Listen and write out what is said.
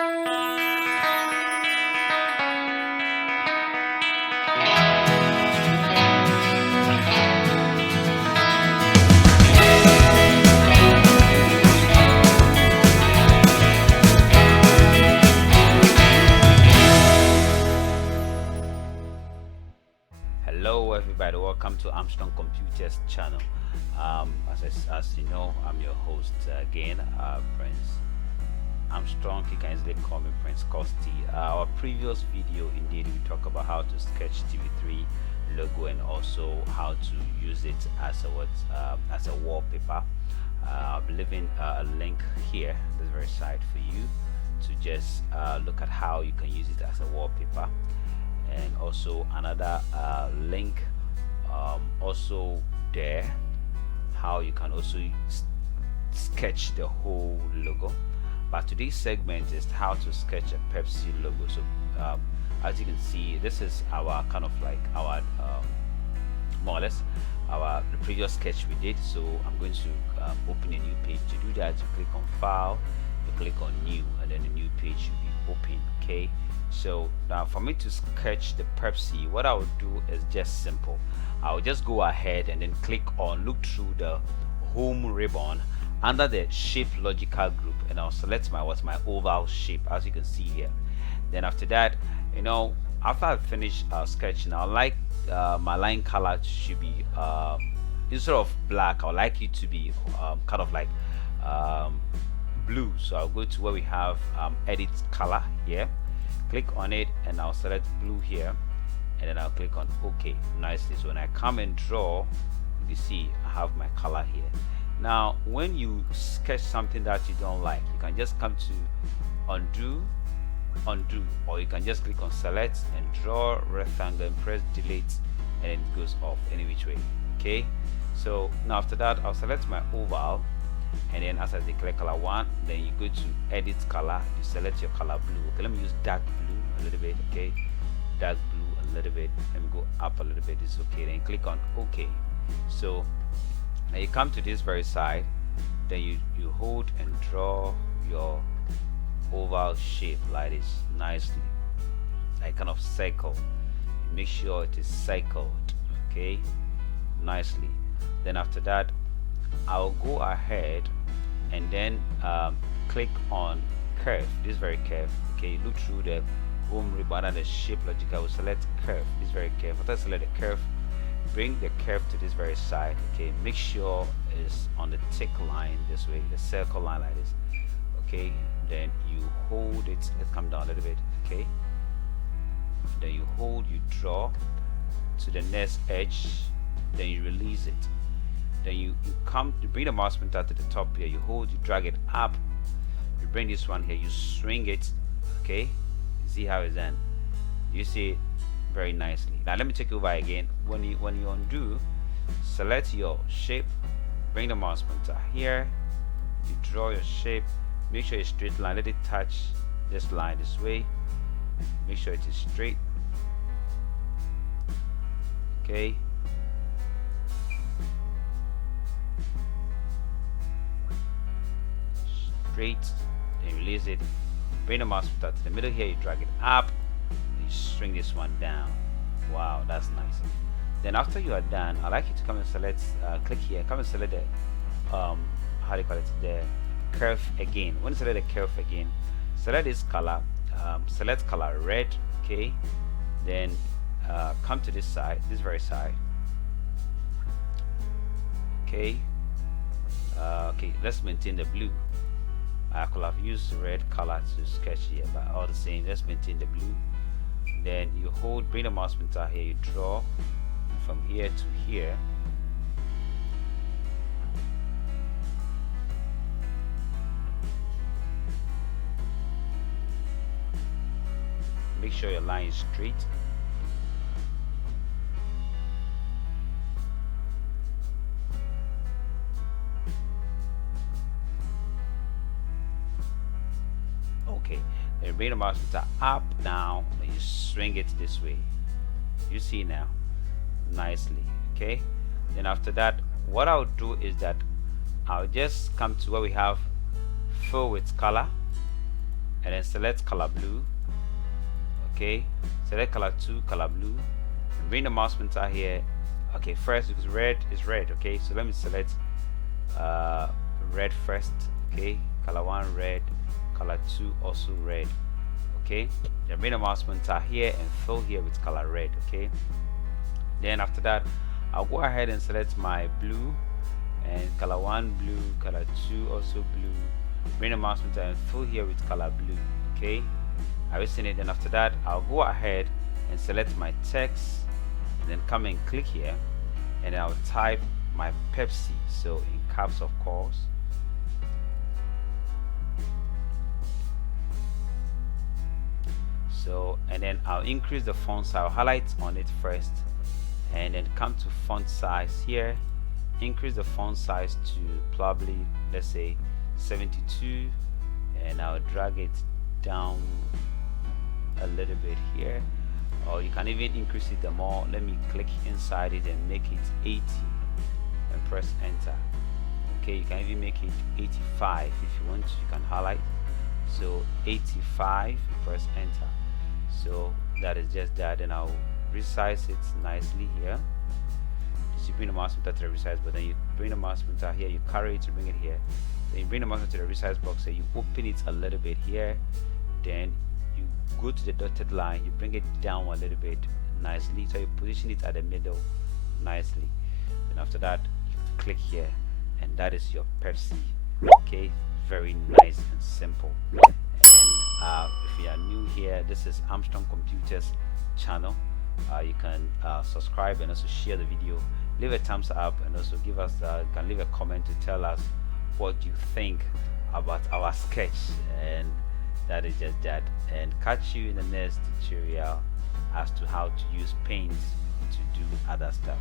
Hello, everybody. Welcome to Armstrong Computers channel. As you know, I'm your host again, Prince Armstrong. You can easily call me Prince Costi. Our previous video, indeed, we talk about how to sketch TV3 logo and also how to use it as a wallpaper. I'll be leaving a link here, this very site, for you to just look at how you can use it as a wallpaper, and also another link also there, how you can also sketch the whole logo. But today's segment is how to sketch a Pepsi logo. So as you can see, this is our kind of like our more or less the previous sketch we did. So I'm going to open a new page. To do that, you click on file, you click on new, and then the new page should be open. Okay, so now for me to sketch the Pepsi, what I would do is just simple. I will just go ahead and then click on look through the home ribbon under the shape logical group, and I'll select my oval shape, as you can see here. Then after that, after I finish sketching, I like my line color should be instead of black, I would like it to be kind of like blue. So I'll go to where we have edit color here, click on it, and I'll select blue here, and then I'll click on OK nicely. So when I come and draw, you see I have my color here. Now when you sketch something that you don't like, you can just come to undo, or you can just click on select and draw rectangle and press delete, and it goes off any which way. Okay, so now after that, I'll select my oval, and then as I declare color 1, then you go to edit color, you select your color blue. Okay, let me use dark blue a little bit. Okay, dark blue a little bit, let me go up a little bit. It's okay, then click on OK. So now you come to this very side, then you hold and draw your oval shape like this nicely, like kind of circle. Make sure it is circled, okay, nicely. Then after that, I'll go ahead and then click on curve, this very curve. Okay, look through the home ribbon and the shape logic. I will select curve, this very curve. After I select the curve, bring the curve to this very side. Okay, make sure it's on the thick line this way, the circle line like this. Okay, then you hold it, let's come down a little bit. Okay, then you hold, you draw to the next edge, then you release it. Then you come to bring the mouse pointer to the top here, you hold, you drag it up, you bring this one here, you swing it. Okay, you see how it's done, you see it very nicely. Now let me take over again. When you undo, select your shape, bring the mouse pointer here, you draw your shape, make sure it's straight line, let it touch this line this way, make sure it is straight. Okay, straight, then release it, bring the mouse pointer to the middle here, you drag it up, you string this one down. Wow, that's nice. Then after you are done, I'd like you to come and select click here, come and select the how do you call it, the curve again. When you select the curve again, select this color, select color red. Okay, then come to this side, this very side. Okay, okay, let's maintain the blue. I could have used red color to sketch here, but all the same, let's maintain the blue. Then you hold, bring the mouse pointer here, you draw from here to here. Make sure your line is straight. Okay, then bring the mouse pointer up, down, and you swing it this way. You see now, nicely. Okay, then after that, what I'll do is that I'll just come to where we have fill with color. and then select color blue. Okay, select color 2, color blue, and bring the mouse pointer here. Okay, first, because red is red. Okay, so let me select red first. Okay, color 1 red, color 2 also red. Okay, then bring the mouse pointer here and fill here with color red. Okay, then after that I'll go ahead and select my blue, and color 1 blue, color 2 also blue, bring the mouse pointer and fill here with color blue. Okay, I've seen it. Then after that I'll go ahead and select my text, and then come and click here, and I'll type my Pepsi, so in caps of course. So, and then I'll increase the font size. I'll highlight on it first, and then come to font size here, increase the font size to probably, let's say 72, and I'll drag it down a little bit here, or you can even increase it the more. Let me click inside it and make it 80 and press enter. Okay, you can even make it 85 if you want. You can highlight, so 85, press enter. So that is just that. And I'll resize it nicely here. So you bring the mouse pointer to the resize, but then you bring the mouse pointer here, you carry it to bring it here, then you bring the mouse to the resize box, so you open it a little bit here, then you go to the dotted line, you bring it down a little bit nicely, so you position it at the middle nicely. And after that you click here, and that is your Pepsi. Okay, very nice and simple. And if you are new here, this is Armstrong Computers channel. You can subscribe and also share the video, leave a thumbs up, and also give us you can leave a comment to tell us what you think about our sketch. And that is just that, and catch you in the next tutorial as to how to use paints to do other stuff.